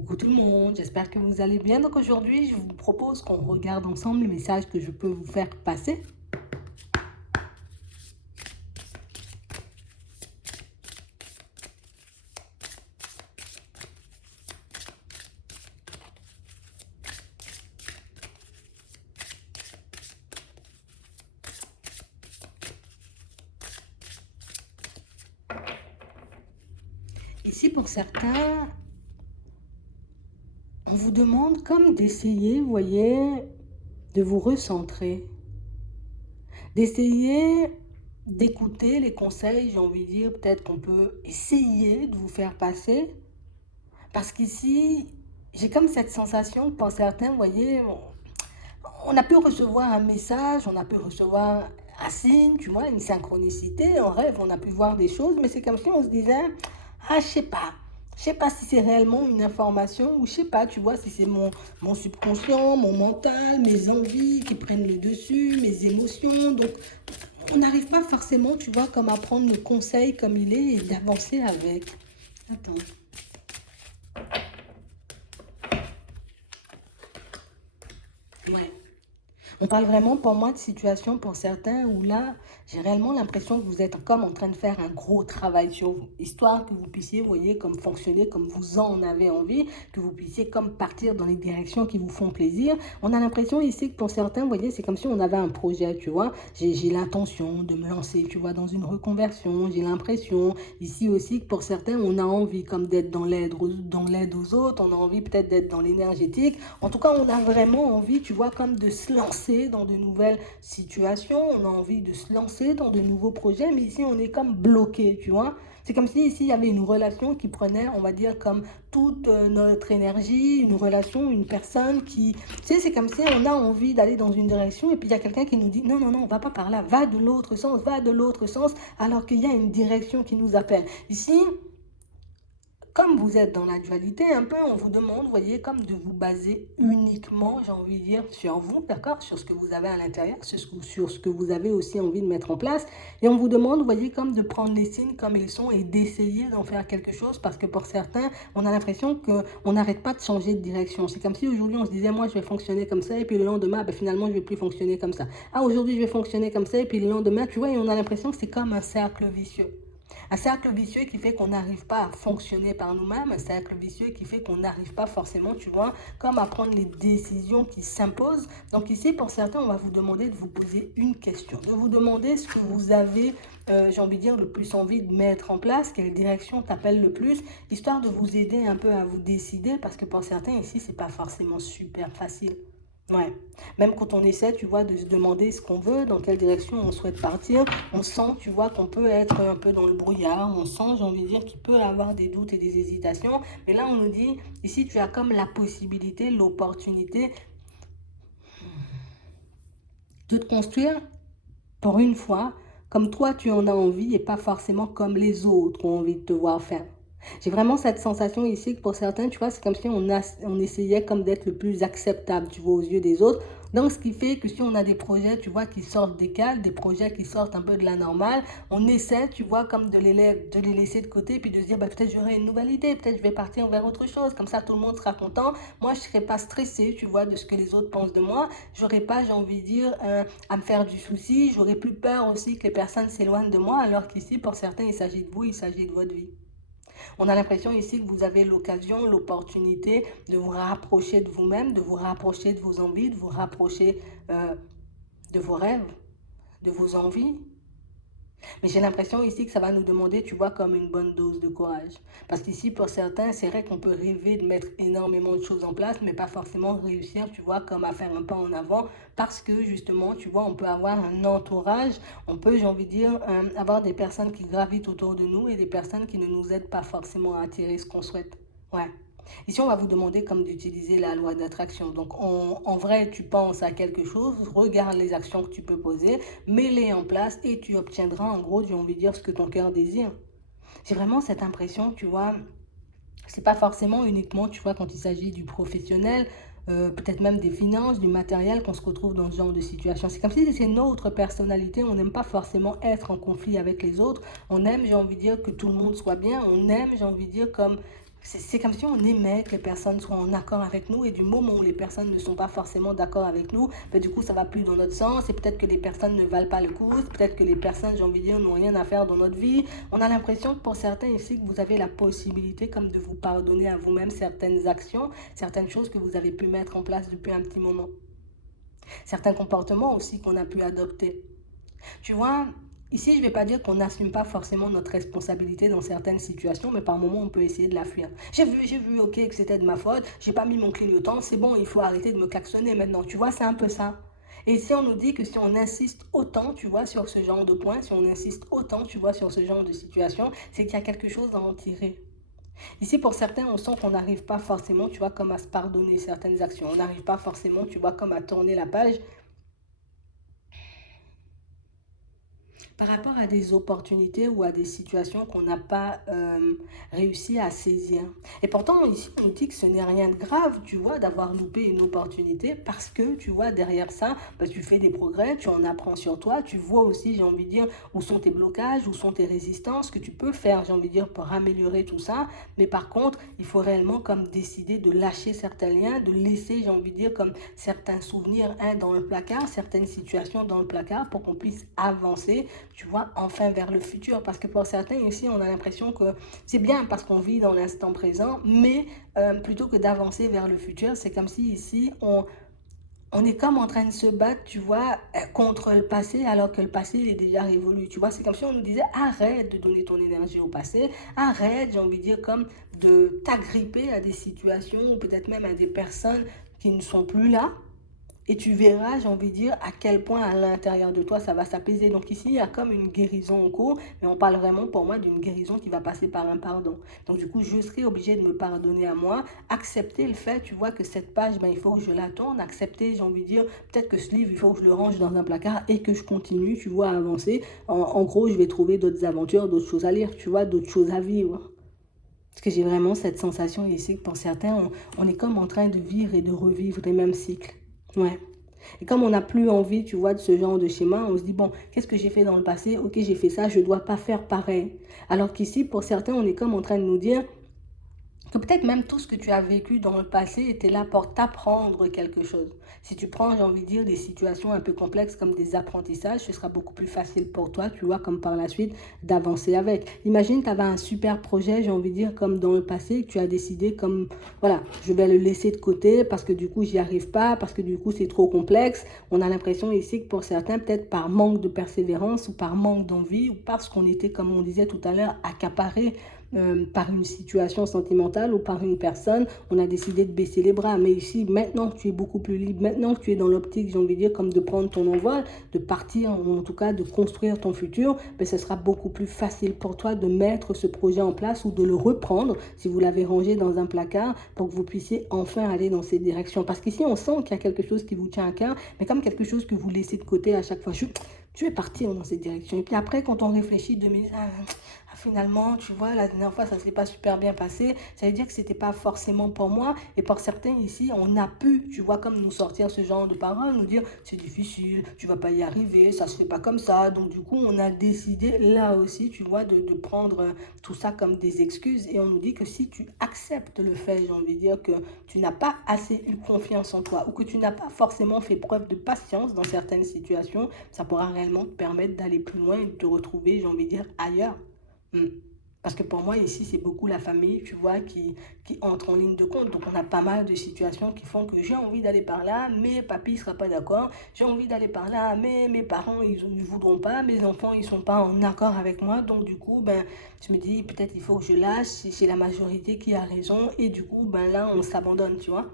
Coucou tout le monde, j'espère que vous allez bien. Donc aujourd'hui, je vous propose qu'on regarde ensemble les messages que je peux vous faire passer. Ici, pour certains, on vous demande comme d'essayer, vous voyez, de vous recentrer, d'essayer d'écouter les conseils, j'ai envie de dire, peut-être qu'on peut essayer de vous faire passer. Parce qu'ici, j'ai comme cette sensation que pour certains, vous voyez, on a pu recevoir un message, on a pu recevoir un signe, tu vois, une synchronicité, en rêve, on a pu voir des choses, mais c'est comme si on se disait, ah, je sais pas si c'est réellement une information, ou je sais pas, tu vois, si c'est mon subconscient, mon mental, mes envies qui prennent le dessus, mes émotions, donc on n'arrive pas forcément, tu vois, comme à prendre le conseil comme il est et d'avancer avec. Attends. Ouais. On parle vraiment pour moi de situation pour certains où là, j'ai réellement l'impression que vous êtes comme en train de faire un gros travail sur vous, histoire que vous puissiez, vous voyez, comme fonctionner comme vous en avez envie, que vous puissiez comme partir dans les directions qui vous font plaisir. On a l'impression ici que pour certains, vous voyez, c'est comme si on avait un projet, tu vois. J'ai l'intention de me lancer, tu vois, dans une reconversion. J'ai l'impression ici aussi que pour certains, on a envie comme d'être dans l'aide aux autres, on a envie peut-être d'être dans l'énergétique. En tout cas, on a vraiment envie, tu vois, comme de se lancer dans de nouvelles situations, on a envie de se lancer dans de nouveaux projets, mais ici, on est comme bloqué, tu vois. C'est comme si ici, il y avait une relation qui prenait, on va dire, comme toute notre énergie, une relation, une personne qui... Tu sais, c'est comme si on a envie d'aller dans une direction et puis il y a quelqu'un qui nous dit, non, non, non, on va pas par là, va de l'autre sens, alors qu'il y a une direction qui nous appelle. Ici, comme vous êtes dans la dualité, un peu, on vous demande, vous voyez, comme de vous baser uniquement, j'ai envie de dire, sur vous, d'accord, sur ce que vous avez à l'intérieur, sur ce que vous avez aussi envie de mettre en place. Et on vous demande, vous voyez, comme de prendre les signes comme ils sont et d'essayer d'en faire quelque chose parce que pour certains, on a l'impression qu'on n'arrête pas de changer de direction. C'est comme si aujourd'hui, on se disait, moi, je vais fonctionner comme ça et puis le lendemain, ben, finalement, je ne vais plus fonctionner comme ça. Ah, aujourd'hui, je vais fonctionner comme ça et puis le lendemain, tu vois, et on a l'impression que c'est comme un cercle vicieux. Un cercle vicieux qui fait qu'on n'arrive pas à fonctionner par nous-mêmes, un cercle vicieux qui fait qu'on n'arrive pas forcément, tu vois, comme à prendre les décisions qui s'imposent. Donc ici, pour certains, on va vous demander de vous poser une question, de vous demander ce que vous avez, j'ai envie de dire, le plus envie de mettre en place, quelle direction t'appelle le plus, histoire de vous aider un peu à vous décider, parce que pour certains, ici, c'est pas forcément super facile. Ouais. Même quand on essaie, tu vois, de se demander ce qu'on veut, dans quelle direction on souhaite partir, on sent, tu vois, qu'on peut être un peu dans le brouillard, on sent, j'ai envie de dire, qu'il peut avoir des doutes et des hésitations. Mais là, on nous dit, ici, tu as comme la possibilité, l'opportunité de te construire pour une fois, comme toi, tu en as envie et pas forcément comme les autres ont envie de te voir faire. J'ai vraiment cette sensation ici que pour certains, tu vois, c'est comme si on essayait comme d'être le plus acceptable, tu vois, aux yeux des autres. Donc, ce qui fait que si on a des projets, tu vois, qui sortent des cadres, des projets qui sortent un peu de la normale, on essaie, tu vois, comme de les laisser de côté, puis de se dire, bah, peut-être j'aurai une nouvelle idée, peut-être je vais partir vers autre chose. Comme ça, tout le monde sera content. Moi, je ne serai pas stressée, tu vois, de ce que les autres pensent de moi. J'aurais pas, j'ai envie de dire, à me faire du souci. J'aurais plus peur aussi que les personnes s'éloignent de moi, alors qu'ici, pour certains, il s'agit de vous, il s'agit de votre vie. On a l'impression ici que vous avez l'occasion, l'opportunité de vous rapprocher de vous-même, de vous rapprocher de vos envies, de vous rapprocher euh, de vos rêves, de vos envies. Mais j'ai l'impression ici que ça va nous demander, tu vois, comme une bonne dose de courage. Parce qu'ici, pour certains, c'est vrai qu'on peut rêver de mettre énormément de choses en place, mais pas forcément réussir, tu vois, comme à faire un pas en avant. Parce que, justement, tu vois, on peut avoir un entourage, on peut, j'ai envie de dire, avoir des personnes qui gravitent autour de nous et des personnes qui ne nous aident pas forcément à attirer ce qu'on souhaite. Ouais. Ici, on va vous demander comme d'utiliser la loi d'attraction. Donc, en vrai, tu penses à quelque chose, regarde les actions que tu peux poser, mets-les en place et tu obtiendras, en gros, j'ai envie de dire, ce que ton cœur désire. J'ai vraiment cette impression, tu vois, c'est pas forcément uniquement, tu vois, quand il s'agit du professionnel, peut-être même des finances, du matériel, qu'on se retrouve dans ce genre de situation. C'est comme si c'est notre personnalité, on n'aime pas forcément être en conflit avec les autres, on aime, j'ai envie de dire, que tout le monde soit bien, on aime, j'ai envie de dire, comme C'est comme si on aimait que les personnes soient en accord avec nous et du moment où les personnes ne sont pas forcément d'accord avec nous, ben, du coup, ça va plus dans notre sens et peut-être que les personnes ne valent pas le coup, peut-être que les personnes, j'ai envie de dire, n'ont rien à faire dans notre vie. On a l'impression que pour certains ici, que vous avez la possibilité comme de vous pardonner à vous-même certaines actions, certaines choses que vous avez pu mettre en place depuis un petit moment. Certains comportements aussi qu'on a pu adopter. Tu vois, ici, je ne vais pas dire qu'on n'assume pas forcément notre responsabilité dans certaines situations, mais par moments, on peut essayer de la fuir. J'ai vu, ok, que c'était de ma faute, j'ai pas mis mon clignotant, c'est bon, il faut arrêter de me klaxonner maintenant. Tu vois, c'est un peu ça. Et si on nous dit que si on insiste autant, tu vois, sur ce genre de points, si on insiste autant, tu vois, sur ce genre de situation, c'est qu'il y a quelque chose à en tirer. Ici, pour certains, on sent qu'on n'arrive pas forcément, tu vois, comme à se pardonner certaines actions. On n'arrive pas forcément, tu vois, comme à tourner la page par rapport à des opportunités ou à des situations qu'on n'a pas réussi à saisir. Et pourtant, ici, on nous dit que ce n'est rien de grave, tu vois, d'avoir loupé une opportunité parce que, tu vois, derrière ça, bah, tu fais des progrès, tu en apprends sur toi, tu vois aussi, j'ai envie de dire, où sont tes blocages, où sont tes résistances, que tu peux faire, j'ai envie de dire, pour améliorer tout ça. Mais par contre, il faut réellement comme décider de lâcher certains liens, de laisser, j'ai envie de dire, comme certains souvenirs dans le placard, certaines situations dans le placard pour qu'on puisse avancer, tu vois, enfin vers le futur. Parce que pour certains ici, on a l'impression que c'est bien parce qu'on vit dans l'instant présent, mais plutôt que d'avancer vers le futur, c'est comme si ici, on est comme en train de se battre, tu vois, contre le passé, alors que le passé, il est déjà révolu. Tu vois, c'est comme si on nous disait, arrête de donner ton énergie au passé, arrête, j'ai envie de dire, comme de t'agripper à des situations ou peut-être même à des personnes qui ne sont plus là. Et tu verras, j'ai envie de dire, à quel point à l'intérieur de toi, ça va s'apaiser. Donc ici, il y a comme une guérison en cours, mais on parle vraiment pour moi d'une guérison qui va passer par un pardon. Donc du coup, je serai obligée de me pardonner à moi, accepter le fait, tu vois, que cette page, ben, il faut que je la tourne, accepter, j'ai envie de dire, peut-être que ce livre, il faut que je le range dans un placard et que je continue, tu vois, à avancer. En gros, je vais trouver d'autres aventures, d'autres choses à lire, tu vois, d'autres choses à vivre. Parce que j'ai vraiment cette sensation ici que pour certains, on est comme en train de vivre et de revivre les mêmes cycles. Ouais. Et comme on n'a plus envie, tu vois, de ce genre de schéma, on se dit, bon, qu'est-ce que j'ai fait dans le passé? Ok, j'ai fait ça, je ne dois pas faire pareil. Alors qu'ici, pour certains, on est comme en train de nous dire, que peut-être même tout ce que tu as vécu dans le passé était là pour t'apprendre quelque chose. Si tu prends, j'ai envie de dire, des situations un peu complexes comme des apprentissages, ce sera beaucoup plus facile pour toi, tu vois, comme par la suite, d'avancer avec. Imagine, tu avais un super projet, j'ai envie de dire, comme dans le passé, que tu as décidé comme, voilà, je vais le laisser de côté parce que du coup, j'y arrive pas, parce que du coup, c'est trop complexe. On a l'impression ici que pour certains, peut-être par manque de persévérance ou par manque d'envie ou parce qu'on était, comme on disait tout à l'heure, accaparé par une situation sentimentale ou par une personne, on a décidé de baisser les bras. Mais ici, maintenant que tu es beaucoup plus libre, maintenant que tu es dans l'optique, j'ai envie de dire, comme de prendre ton envol, de partir, ou en tout cas de construire ton futur, ben, ce sera beaucoup plus facile pour toi de mettre ce projet en place ou de le reprendre si vous l'avez rangé dans un placard pour que vous puissiez enfin aller dans cette direction. Parce qu'ici, on sent qu'il y a quelque chose qui vous tient à cœur, mais comme quelque chose que vous laissez de côté à chaque fois. Tu es parti dans cette direction. Et puis après, quand on réfléchit 2000, finalement, tu vois, la dernière fois, ça ne s'est pas super bien passé. Ça veut dire que ce n'était pas forcément pour moi. Et pour certains ici, on a pu, tu vois, comme nous sortir ce genre de paroles, nous dire, c'est difficile, tu ne vas pas y arriver, ça ne se fait pas comme ça. Donc, du coup, on a décidé, là aussi, tu vois, de prendre tout ça comme des excuses. Et on nous dit que si tu acceptes le fait, j'ai envie de dire, que tu n'as pas assez eu confiance en toi ou que tu n'as pas forcément fait preuve de patience dans certaines situations, ça pourra réellement te permettre d'aller plus loin et de te retrouver, j'ai envie de dire, ailleurs. Mm. Parce que pour moi, ici, c'est beaucoup la famille, tu vois, qui entre en ligne de compte. Donc, on a pas mal de situations qui font que j'ai envie d'aller par là, mais papy ne sera pas d'accord. J'ai envie d'aller par là, mais mes parents, ils ne voudront pas. Mes enfants, ils ne sont pas en accord avec moi. Donc, du coup, ben, je me dis, peut-être il faut que je lâche. C'est la majorité qui a raison. Et du coup, ben là, on s'abandonne, tu vois.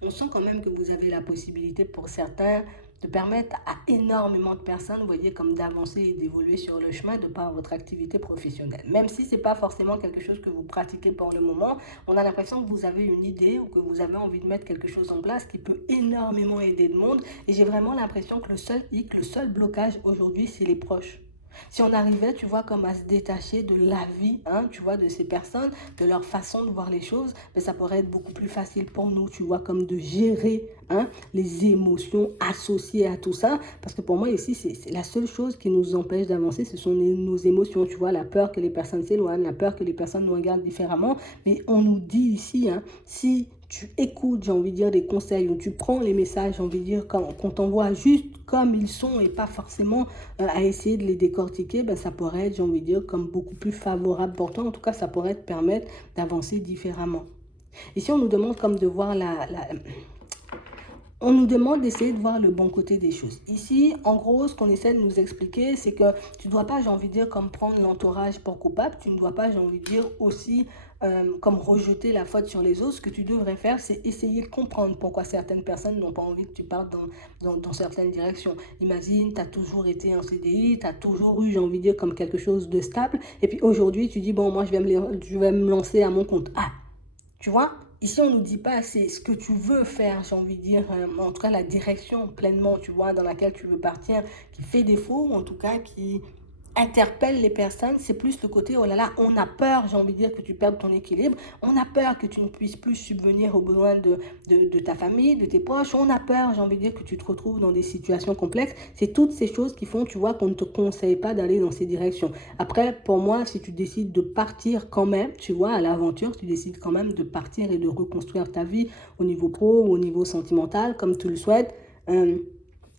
On sent quand même que vous avez la possibilité pour certains de permettre à énormément de personnes, vous voyez, comme d'avancer et d'évoluer sur le chemin de par votre activité professionnelle. Même si ce n'est pas forcément quelque chose que vous pratiquez pour le moment, on a l'impression que vous avez une idée ou que vous avez envie de mettre quelque chose en place qui peut énormément aider le monde. Et j'ai vraiment l'impression que le seul hic, le seul blocage aujourd'hui, c'est les proches. Si on arrivait, tu vois, comme à se détacher de la vie, hein, tu vois, de ces personnes, de leur façon de voir les choses, ben, ça pourrait être beaucoup plus facile pour nous, tu vois, comme de gérer hein, les émotions associées à tout ça. Parce que pour moi, ici, c'est la seule chose qui nous empêche d'avancer, ce sont nos émotions. Tu vois, la peur que les personnes s'éloignent, la peur que les personnes nous regardent différemment. Mais on nous dit ici, hein, si tu écoutes, j'ai envie de dire, des conseils, ou tu prends les messages, j'ai envie de dire, qu'on t'envoie juste comme ils sont et pas forcément à essayer de les décortiquer, ben, ça pourrait être, j'ai envie de dire, comme beaucoup plus favorable pour toi. En tout cas, ça pourrait te permettre d'avancer différemment. Ici, on nous demande comme de voir on nous demande d'essayer de voir le bon côté des choses. Ici, en gros, ce qu'on essaie de nous expliquer, c'est que tu ne dois pas, j'ai envie de dire, comme prendre l'entourage pour coupable. Tu ne dois pas, j'ai envie de dire, aussi comme rejeter la faute sur les autres. Ce que tu devrais faire, c'est essayer de comprendre pourquoi certaines personnes n'ont pas envie que tu partes dans certaines directions. Imagine, tu as toujours été en CDI, tu as toujours eu, j'ai envie de dire, comme quelque chose de stable. Et puis aujourd'hui, tu dis, bon, moi, je vais me lancer à mon compte. Ah, tu vois, ici, on ne nous dit pas c'est ce que tu veux faire, j'ai envie de dire, en tout cas la direction pleinement, tu vois, dans laquelle tu veux partir, qui fait défaut, ou en tout cas qui interpelle les personnes, c'est plus le côté, oh là là, on a peur, j'ai envie de dire, que tu perdes ton équilibre, on a peur que tu ne puisses plus subvenir aux besoins de ta famille, de tes proches, on a peur, j'ai envie de dire, que tu te retrouves dans des situations complexes. C'est toutes ces choses qui font, tu vois, qu'on ne te conseille pas d'aller dans ces directions. Après, pour moi, si tu décides de partir quand même, tu vois, à l'aventure, tu décides quand même de partir et de reconstruire ta vie au niveau pro ou au niveau sentimental, comme tu le souhaites,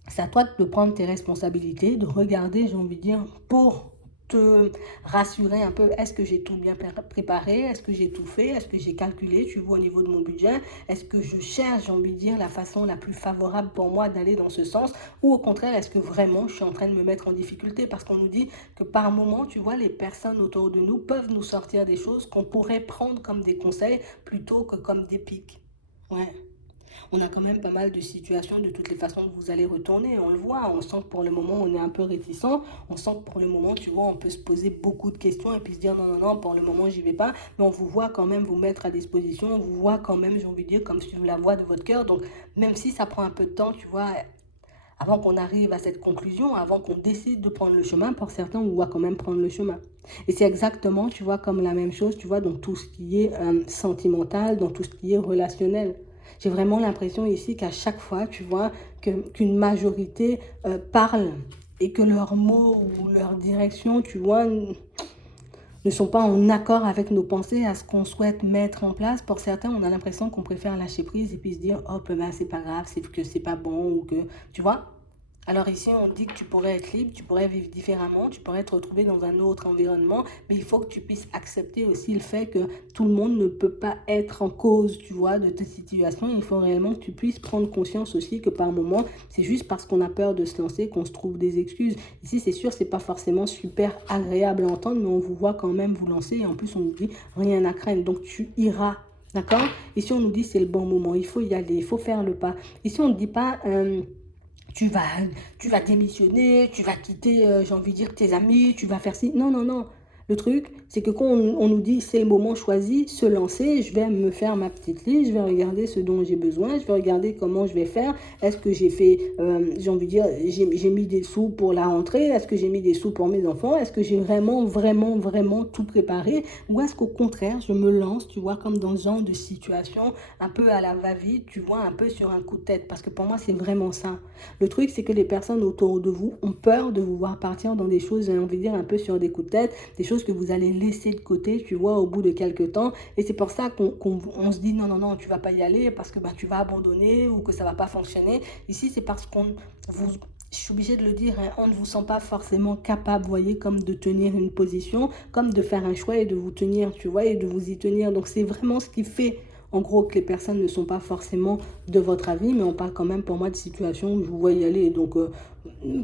c'est à toi de prendre tes responsabilités, de regarder, j'ai envie de dire, pour te rassurer un peu, est-ce que j'ai tout bien préparé, est-ce que j'ai tout fait, est-ce que j'ai calculé, tu vois, au niveau de mon budget, est-ce que je cherche, j'ai envie de dire, la façon la plus favorable pour moi d'aller dans ce sens, ou au contraire, est-ce que vraiment je suis en train de me mettre en difficulté, parce qu'on nous dit que par moment, tu vois, les personnes autour de nous peuvent nous sortir des choses qu'on pourrait prendre comme des conseils plutôt que comme des pics. Ouais. On a quand même pas mal de situations de toutes les façons que vous allez retourner. On le voit, on sent que pour le moment, on est un peu réticent. On sent que pour le moment, tu vois, on peut se poser beaucoup de questions et puis se dire non, non, non, pour le moment, j'y vais pas. Mais on vous voit quand même vous mettre à disposition. On vous voit quand même, j'ai envie de dire, comme suivre la voie de votre cœur. Donc, même si ça prend un peu de temps, tu vois, avant qu'on arrive à cette conclusion, avant qu'on décide de prendre le chemin, pour certains, on voit quand même prendre le chemin. Et c'est exactement, tu vois, comme la même chose, tu vois, dans tout ce qui est sentimental, dans tout ce qui est relationnel. J'ai vraiment l'impression ici qu'à chaque fois, tu vois, qu'une majorité parle et que leurs mots ou leur direction, tu vois, ne sont pas en accord avec nos pensées, à ce qu'on souhaite mettre en place. Pour certains, on a l'impression qu'on préfère lâcher prise et puis se dire, hop, ben, c'est pas grave, c'est que c'est pas bon ou que, tu vois. Alors ici, on dit que tu pourrais être libre, tu pourrais vivre différemment, tu pourrais te retrouver dans un autre environnement, mais il faut que tu puisses accepter aussi le fait que tout le monde ne peut pas être en cause, tu vois, de ta situation. Il faut réellement que tu puisses prendre conscience aussi que par moment, c'est juste parce qu'on a peur de se lancer qu'on se trouve des excuses. Ici, c'est sûr, c'est pas forcément super agréable à entendre, mais on vous voit quand même vous lancer et en plus, on nous dit rien à craindre. Donc, tu iras. D'accord? Ici, on nous dit c'est le bon moment, il faut y aller, il faut faire le pas. Ici, on ne dit pas... tu vas, tu vas démissionner, tu vas quitter, j'ai envie de dire, tes amis, tu vas faire ci. Non, non, non. Le truc, c'est que quand on nous dit c'est le moment choisi, se lancer, je vais me faire ma petite liste, je vais regarder ce dont j'ai besoin, je vais regarder comment je vais faire. Est-ce que j'ai fait, j'ai envie de dire, j'ai mis des sous pour la rentrée, est-ce que j'ai mis des sous pour mes enfants, est-ce que j'ai vraiment, vraiment, vraiment tout préparé, ou est-ce qu'au contraire, je me lance, tu vois, comme dans ce genre de situation, un peu à la va-vite, tu vois, un peu sur un coup de tête, parce que pour moi, c'est vraiment ça. Le truc, c'est que les personnes autour de vous ont peur de vous voir partir dans des choses, j'ai envie de dire, un peu sur des coups de tête, des choses que vous allez laisser de côté, tu vois, au bout de quelques temps. Et c'est pour ça qu'on se dit non, non, non, tu vas pas y aller parce que bah, tu vas abandonner ou que ça va pas fonctionner. Ici, c'est parce je suis obligée de le dire, hein, on ne vous sent pas forcément capable, voyez, comme de tenir une position, comme de faire un choix et de vous tenir, tu vois, et de vous y tenir. Donc, c'est vraiment ce qui fait en gros que les personnes ne sont pas forcément de votre avis, mais on parle quand même pour moi de situations où je vous vois y aller. Donc,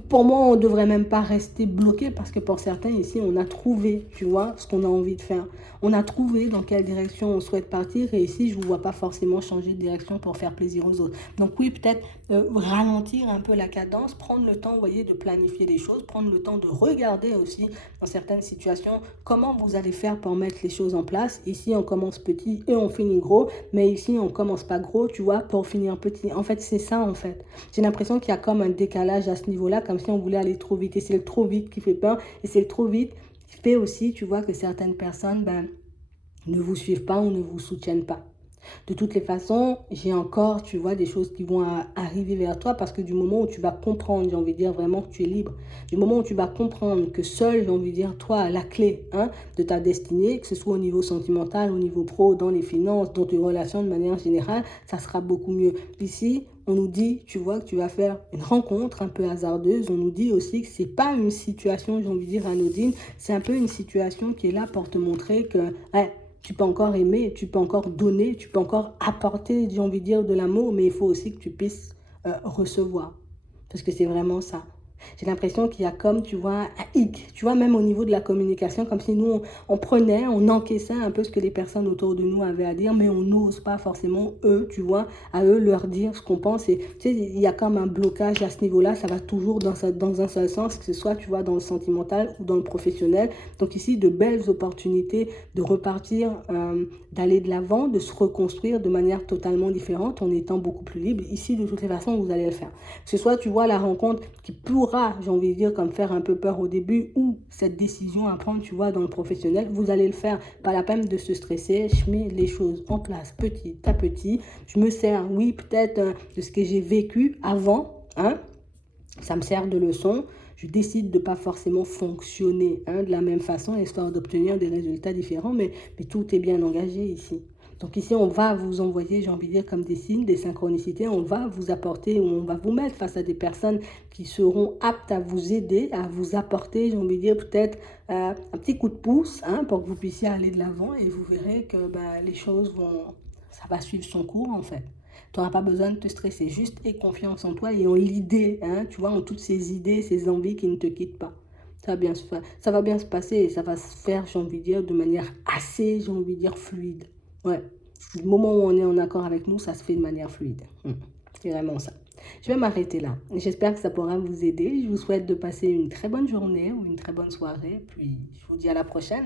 pour moi, on ne devrait même pas rester bloqué parce que pour certains ici, on a trouvé, tu vois, ce qu'on a envie de faire. On a trouvé dans quelle direction on souhaite partir et ici, je ne vous vois pas forcément changer de direction pour faire plaisir aux autres. Donc oui, peut-être ralentir un peu la cadence, prendre le temps, vous voyez, de planifier les choses, prendre le temps de regarder aussi dans certaines situations comment vous allez faire pour mettre les choses en place. Ici, on commence petit et on finit gros, mais ici, on commence pas gros, tu vois, pour finir petit. En fait, c'est ça, en fait. J'ai l'impression qu'il y a comme un décalage à ce niveau-là, comme si on voulait aller trop vite. Et c'est le trop vite qui fait peur. Et c'est le trop vite qui fait aussi, tu vois, que certaines personnes, ben, ne vous suivent pas ou ne vous soutiennent pas. De toutes les façons, j'ai encore, tu vois, des choses qui vont arriver vers toi parce que du moment où tu vas comprendre, j'ai envie de dire vraiment que tu es libre, du moment où tu vas comprendre que seul, j'ai envie de dire, toi, a la clé hein, de ta destinée, que ce soit au niveau sentimental, au niveau pro, dans les finances, dans tes relations de manière générale, ça sera beaucoup mieux. Ici, on nous dit, tu vois, que tu vas faire une rencontre un peu hasardeuse. On nous dit aussi que c'est pas une situation, j'ai envie de dire, anodine. C'est un peu une situation qui est là pour te montrer que ouais, tu peux encore aimer, tu peux encore donner, tu peux encore apporter, j'ai envie de dire, de l'amour, mais il faut aussi que tu puisses recevoir. Parce que c'est vraiment ça. J'ai l'impression qu'il y a comme, tu vois, un hic, tu vois, même au niveau de la communication, comme si nous, on prenait, on encaissait un peu ce que les personnes autour de nous avaient à dire, mais on n'ose pas forcément, eux, tu vois, à eux leur dire ce qu'on pense. Et tu sais, il y a comme un blocage à ce niveau-là, ça va toujours dans un seul sens, que ce soit, tu vois, dans le sentimental ou dans le professionnel. Donc ici, de belles opportunités de repartir, d'aller de l'avant, de se reconstruire de manière totalement différente en étant beaucoup plus libre. Ici, de toutes les façons, vous allez le faire. Que ce soit, tu vois, la rencontre qui pourra, j'ai envie de dire, comme faire un peu peur au début, ou cette décision à prendre, tu vois, dans le professionnel, vous allez le faire. Pas la peine de se stresser, je mets les choses en place petit à petit. Je me sers, oui, peut-être de ce que j'ai vécu avant, hein, ça me sert de leçon. Je décide de ne pas forcément fonctionner hein, de la même façon, histoire d'obtenir des résultats différents, mais tout est bien engagé ici. Donc ici, on va vous envoyer, j'ai envie de dire, comme des signes, des synchronicités. On va vous apporter, ou on va vous mettre face à des personnes qui seront aptes à vous aider, à vous apporter, j'ai envie de dire, peut-être un petit coup de pouce hein, pour que vous puissiez aller de l'avant et vous verrez que ben, les choses vont, ça va suivre son cours en fait. Tu n'auras pas besoin de te stresser, juste aie confiance en toi et en l'idée, hein, tu vois, en toutes ces idées, ces envies qui ne te quittent pas. Ça va bien se passer et ça va se faire, j'ai envie de dire, de manière assez, j'ai envie de dire, fluide. Ouais. Du moment où on est en accord avec nous, ça se fait de manière fluide. C'est vraiment ça. Je vais m'arrêter là. J'espère que ça pourra vous aider. Je vous souhaite de passer une très bonne journée ou une très bonne soirée. Puis je vous dis à la prochaine.